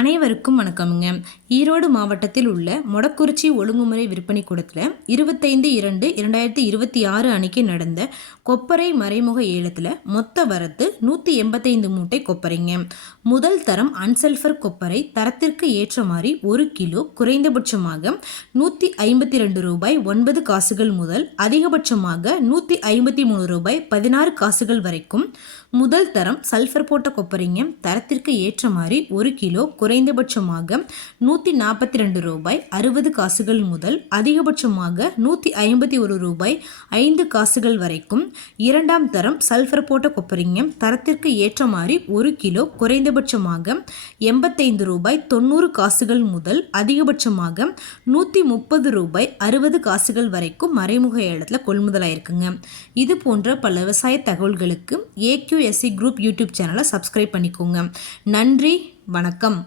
அனைவருக்கும் வணக்கமுங்க. ஈரோடு மாவட்டத்தில் உள்ள மொடக்குறிச்சி ஒழுங்குமுறை விற்பனை கூடத்தில் 25/2/2026 அன்னைக்கு நடந்த கொப்பரை மறைமுக ஏலத்தில் மொத்த வரத்து 185 மூட்டை கொப்பரைங்க. முதல் தரம் அன்சல்ஃபர் கொப்பரை தரத்திற்கு ஏற்ற மாதிரி 1 கிலோ குறைந்தபட்சமாக ரூபாய் 152 முதல் அதிகபட்சமாக ரூபாய் 153 வரைக்கும். முதல் தரம் சல்ஃபர் போட்ட கொப்பரைங்க தரத்திற்கு ஏற்ற மாதிரி 1 கிலோ குறைந்தபட்சமாக ரூபாய் 162 முதல் அதிகபட்சமாக ரூபாய் 151 வரைக்கும். இரண்டாம் தரம் சல்ஃபர் போட்ட கொப்பரைங்க தரத்திற்கு ஏற்ற மாதிரி 1 கிலோ குறைந்தபட்சமாக ரூபாய் 90 முதல் அதிகபட்சமாக ரூபாய் 130 வரைக்கும் மறைமுக ஏலத்தில் கொள்முதலாயிருக்குங்க. இது போன்ற பல விவசாய தகவல்களுக்கு AQSC குரூப் யூடியூப் சேனலை சப்ஸ்கிரைப் பண்ணிக்கோங்க. நன்றி, வணக்கம்.